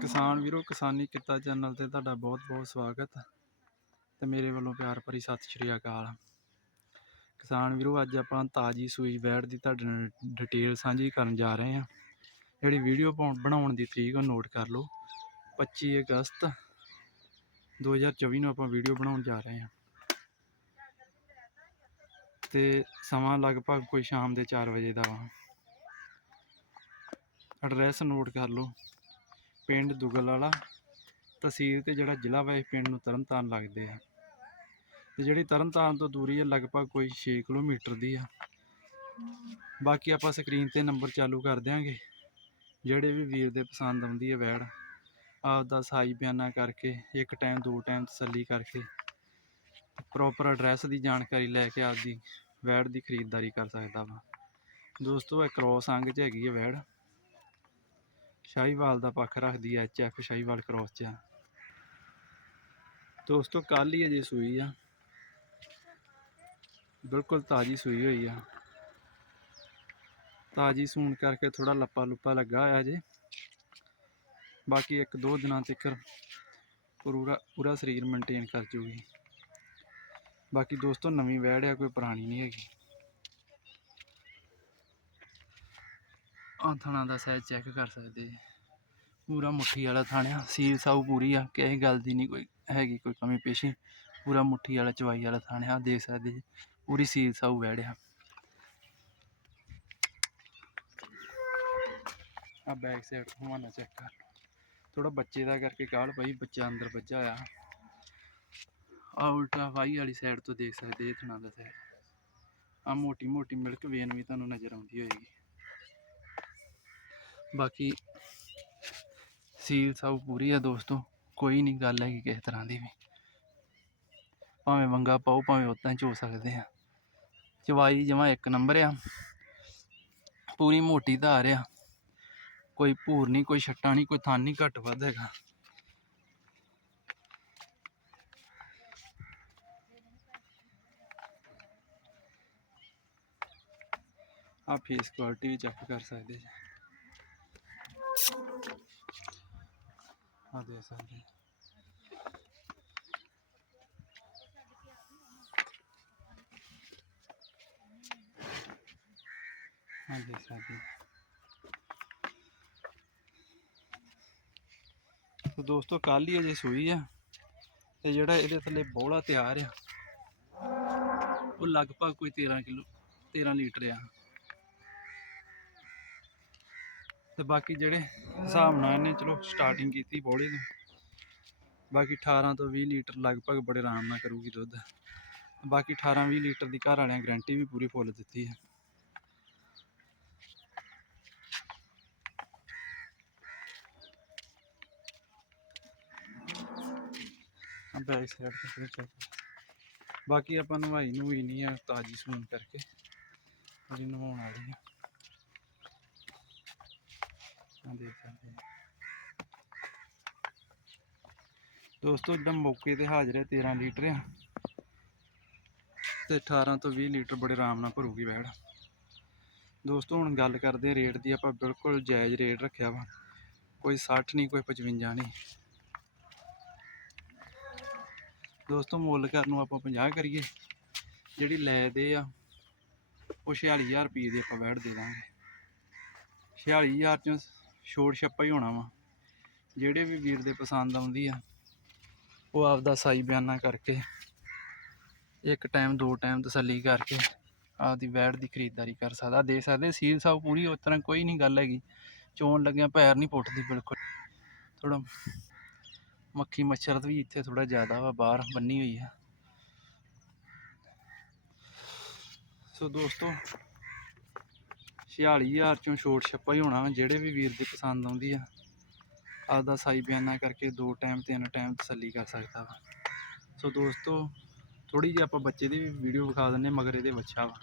ਕਿਸਾਨ ਵੀਰੋ, ਕਿਸਾਨੀ ਕਿੱਤਾ ਚੈਨਲ ਤੇ ਤੁਹਾਡਾ ਬਹੁਤ ਬਹੁਤ ਸਵਾਗਤ ਤੇ ਮੇਰੇ ਵੱਲੋਂ ਪਿਆਰ ਭਰੀ ਸਤਿ ਸ਼੍ਰੀ ਅਕਾਲ। ਕਿਸਾਨ ਵੀਰੋ, ਅੱਜ ਆਪਾਂ ਤਾਜੀ ਸੂਈ ਵੈੜ ਦੀ ਤੁਹਾਡੇ ਨਾਲ ਡਿਟੇਲ ਸਾਂਝੀ ਕਰਨ ਜਾ ਰਹੇ ਹਾਂ। ਜਿਹੜੀ ਵੀਡੀਓ ਬਣਾਉਣ ਦੀ ਤਰੀਕ ਉਹ ਨੋਟ ਕਰ ਲਓ। 25 ਅਗਸਤ 2024 ਨੂੰ ਆਪਾਂ ਵੀਡੀਓ ਬਣਾਉਣ ਜਾ ਰਹੇ ਹਾਂ। ਤੇ ਸਮਾਂ ਲਗਭਗ ਕੋਈ ਸ਼ਾਮ ਦੇ 4 ਵਜੇ ਦਾ ਵਾ। ਐਡਰੈਸ ਨੋਟ ਕਰ ਲਓ। ਪਿੰਡ ਦੁਗਲ ਵਾਲਾ ਤਹਿਸੀਲ ਤੇ ਜਿਹੜਾ ਜ਼ਿਲ੍ਹਾ ਵਾ ਇਹ ਪਿੰਡ ਨੂੰ ਤਰਨਤਾਰਨ ਲੱਗਦੇ ਆ। ਤੇ ਜਿਹੜੀ ਤਰਨਤਾਰਨ ਤੋਂ ਦੂਰੀ ਹੈ ਲਗਭਗ ਕੋਈ 6 ਕਿਲੋਮੀਟਰ ਦੀ ਆ। ਬਾਕੀ ਆਪਾਂ ਸਕਰੀਨ ਤੇ ਨੰਬਰ ਚਾਲੂ ਕਰ ਦਿਆਂਗੇ। ਜਿਹੜੇ ਵੀ ਵੀਰ ਦੇ ਪਸੰਦ ਆਉਂਦੀ ਹੈ ਵੈੜ ਆਪ ਦਾ ਸਾਈ ਬਿਆਨਾ ਕਰਕੇ, ਇੱਕ ਟਾਈਮ ਦੋ ਟਾਈਮ ਤਸੱਲੀ ਕਰਕੇ ਪ੍ਰੋਪਰ ਐਡਰੈਸ ਦੀ ਜਾਣਕਾਰੀ ਲੈ ਕੇ ਆਪਦੀ ਵੈੜ ਦੀ ਖਰੀਦਦਾਰੀ ਕਰ ਸਕਦਾ ਵਾ। ਦੋਸਤੋ, ਇਹ ਕ੍ਰੋਸ ਅੰਗ 'ਚ ਹੈਗੀ ਹੈ ਵੈੜ। ਸ਼ਾਹੀਵਾਲ ਦਾ ਪੱਖ ਰੱਖਦੀ ਹੈ ਐਚ ਸ਼ਾਹੀਵਾਲ ਕ੍ਰੋਸ 'ਚ। ਆ ਦੋਸਤੋ ਕੱਲ ਹੀ ਅਜੇ ਸੂਈ ਆ। ਬਿਲਕੁਲ ਤਾਜੀ ਸੂਈ ਹੋਈ ਆ। ਤਾਜੀ ਸੂਣ ਕਰਕੇ ਥੋੜਾ ਲੱਪਾ ਲੁੱਪਾ ਲੱਗਾ ਹੋਇਆ ਜੇ ਬਾਕੀ ਇੱਕ ਦੋ ਦਿਨਾਂ ਤੱਕ ਪੂਰਾ ਪੂਰਾ ਸਰੀਰ ਮੇਨਟੇਨ ਕਰ ਜੂਗੀ। ਬਾਕੀ ਦੋਸਤੋ, ਨਵੀਂ ਵੈੜ ਆ, ਕੋਈ ਪੁਰਾਣੀ ਨਹੀਂ ਹੈਗੀ। ਆਹ ਥਣਾ ਦਾ ਸਾਈਜ਼ ਚੈੱਕ ਕਰ ਸਕਦੇ ਜੀ। ਪੂਰਾ ਮੁੱਠੀ ਵਾਲਾ ਥਾਣਿਆ ਸੀਲ ਸਾਊ ਪੂਰੀ ਆ, ਕਿਸੇ ਗੱਲ ਦੀ ਨਹੀਂ ਕੋਈ ਹੈਗੀ ਕੋਈ ਕਮੀ ਪੇਸ਼ੀ। ਪੂਰਾ ਮੁੱਠੀ ਵਾਲਾ, ਚਵਾਈ ਵਾਲਾ ਥਾਣਿਆ ਆਹ ਦੇਖ ਸਕਦੇ ਜੀ, ਪੂਰੀ ਸੀਲ ਸਾਊ ਵੈੜਿਆ ਆ। ਬੈਕ ਸਾਈਡ ਹਵਾਨਾ ਚੈੱਕ ਕਰ ਲਓ। ਥੋੜਾ ਬੱਚੇ ਦਾ ਕਰਕੇ ਕਾਲ ਪਈ ਬੱਚਾ ਅੰਦਰ ਵੱਜਾ ਹੋਇਆ ਆ ਉਲਟਾ ਵਾਈ ਵਾਲੀ ਸਾਈਡ ਤੋਂ ਦੇਖ ਸਕਦੇ ਇਹ ਥਣਾ ਦਾ ਸਾਈਡ ਆ ਮੋਟੀ ਮੋਟੀ ਮਿਲਕ ਵੇਨ ਵੀ ਤੁਹਾਨੂੰ ਨਜ਼ਰ ਆਉਂਦੀ ਹੋਏਗੀ। ਬਾਕੀ ਸੀਲ ਸਭ ਪੂਰੀ ਆ ਦੋਸਤੋ, ਕੋਈ ਨਹੀਂ ਗੱਲ ਹੈਗੀ ਕਿਸੇ ਤਰ੍ਹਾਂ ਦੀ ਵੀ। ਭਾਵੇਂ ਮੰਗਾ ਪਾਓ, ਭਾਵੇਂ ਉਦਾਂ ਚੋ ਸਕਦੇ ਆ। ਚਵਾਈ ਜਮਾ ਇੱਕ ਨੰਬਰ ਆ। ਪੂਰੀ ਮੋਟੀ ਧਾਰ ਆ। ਕੋਈ ਭੂਰ ਨਹੀਂ ਕੋਈ ਛੱਟਾ ਨਹੀਂ ਕੋਈ ਥਾਨ ਨਹੀਂ ਘੱਟ ਵੱਧ ਹੈਗਾ। ਆ ਫੇਸ ਕੁਆਲਿਟੀ ਵੀ ਚੈੱਕ ਕਰ ਸਕਦੇ ਜੀ। ਆ ਦੇ ਸਕਦੇ ਆ ਦੇ ਸਕਦੇ ਤੇ ਦੋਸਤੋ ਕੱਲ ਹੀ ਅਜੇ ਸੂਈ ਆ ਤੇ ਜਿਹੜਾ ਇਹਦੇ ਥੱਲੇ ਬੋਲਾ ਤਿਆਰ ਆ, ਉਹ ਲਗਭਗ ਕੋਈ 13 ਕਿਲੋ 13 ਲੀਟਰ ਆ। ਤੇ ਬਾਕੀ ਜਿਹੜੇ ਹਿਸਾਬ ਨਾਲ ਇਹਨੇ ਚਲੋ ਸਟਾਰਟਿੰਗ ਕੀਤੀ ਬੋਲੇ ਤੋਂ ਬਾਕੀ 18 ਤੋਂ 20 ਲੀਟਰ ਲਗਭਗ ਬੜੇ ਆਰਾਮ ਨਾਲ ਕਰੂਗੀ ਦੁੱਧ। ਬਾਕੀ 18 20 ਲੀਟਰ ਦੀ ਘਰ ਵਾਲਿਆਂ ਗਾਰੰਟੀ ਵੀ ਪੂਰੀ ਫੁੱਲ ਦਿੱਤੀ ਹੈ। ਬੈਕ ਸਾਈਡ ਤੇ ਫਿਰ ਚੱਕ ਬਾਕੀ ਆਪਾਂ ਨਵਾਈ ਨਵੂਈ ਨਹੀਂ ਆ, ਤਾਜੀ ਸੂਨ ਕਰਕੇ। ਅਜੇ ਨਵਾਉਣ ਵਾਲੀ ਆ ਆ ਦੇਖ ਸਕਦੇ ਆ। ਦੋਸਤੋ, ਇੱਕਦਮ ਮੌਕੇ ਤੇ ਹਾਜ਼ਰ ਹੈ 13 ਲੀਟਰ ਆ। ਤੇ 18 ਤੋਂ 20 ਲੀਟਰ ਬੜੇ ਆਰਾਮ ਨਾਲ ਭਰੂਗੀ ਵੈੜ ਦੋਸਤੋ, ਹੁਣ ਗੱਲ ਕਰਦੇ ਰੇਟ ਦੀ, ਆਪਾਂ ਬਿਲਕੁਲ ਜਾਇਜ਼ ਰੇਟ ਰੱਖਿਆ ਵਾ। ਕੋਈ 60 ਨਹੀਂ, ਕੋਈ 55 ਨਹੀਂ। ਦੋਸਤੋ, ਮੁੱਲ ਕਰਨ ਨੂੰ ਆਪਾਂ 50 ਕਰੀਏ। ਜਿਹੜੀ ਲੈ ਦੇ ਆ, ਉਹ 46000 ਰੁਪਏ ਦੀ ਆਪਾਂ ਵੈੜ ਦੇ ਦਾਂਗੇ। 46000 ਚੋਂ ਛੋੜ ਛੱਪਾ ਹੀ ਹੋਣਾ ਵਾ। ਜਿਹੜੇ ਵੀ ਵੀਰ ਦੇ ਪਸੰਦ ਆਉਂਦੀ ਆ, ਉਹ ਆਪਦਾ ਸਾਈ ਬਿਆਨਾ ਕਰਕੇ, ਇੱਕ ਟਾਈਮ ਦੋ ਟਾਈਮ ਤਸੱਲੀ ਕਰਕੇ ਆਪਦੀ ਵੈੜ ਦੀ ਖਰੀਦਦਾਰੀ ਕਰ ਸਕਦਾ, ਦੇ ਸਕਦੇ। ਸੀਲ ਸਾਬ ਪੂਰੀ, ਉਸ ਤਰ੍ਹਾਂ ਕੋਈ ਨਹੀਂ ਗੱਲ ਹੈਗੀ। ਚੋਣ ਲੱਗਿਆ ਪੈਰ ਨਹੀਂ ਪੁੱਟਦੀ, ਬਿਲਕੁਲ। ਥੋੜਾ ਮੱਖੀ ਮੱਛਰ ਵੀ ਇੱਥੇ ਥੋੜਾ ਜ਼ਿਆਦਾ ਵਾ, ਬਾਹਰ ਬੰਨੀ ਹੋਈ ਆ। ਸੋ ਦੋਸਤੋ 46000 ਚੋਂ ਛੋਟ ਛੱਪਾ ਹੀ ਹੋਣਾ ਵਾ, ਜਿਹੜੇ ਵੀ ਵੀਰ ਦੀ ਪਸੰਦ ਆਉਂਦੀ ਆ। ਆਪਦਾ ਸਾਈ ਬਿਆਨਾ ਕਰਕੇ ਦੋ ਟਾਈਮ ਤਿੰਨ ਟਾਈਮ ਤਸੱਲੀ ਕਰ ਸਕਦਾ ਵਾ। ਸੋ ਦੋਸਤੋ ਥੋੜੀ ਜਿਹੀ ਆਪਾਂ ਬੱਚੇ ਦੀ ਵੀ ਵੀਡੀਓ ਵਿਖਾ ਦਿੰਨੇ ਮਗਰ ਇਹਦੇ ਬੱਚਾ ਵਾ।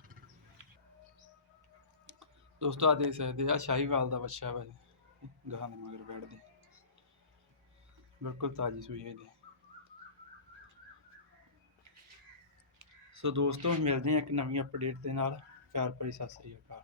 ਦੋਸਤੋ ਆ ਦੇਖ ਸਕਦੇ ਆ ਸ਼ਾਹੀਵਾਲ ਦਾ ਬੱਚਾ ਵਾ ਇਹ, ਗਾਂ ਦੇ ਮਗਰ ਬੈਠਦੇ ਬਿਲਕੁਲ ਤਾਜੀ ਸੂਈ ਇਹਦੀ। ਸੋ ਦੋਸਤੋ ਮਿਲਦੇ ਹਾਂ ਇੱਕ ਨਵੀਂ ਅਪਡੇਟ ਦੇ ਨਾਲ। ਪਿਆਰ ਭਰੀ ਸਤਿ ਸ੍ਰੀ ਅਕਾਲ।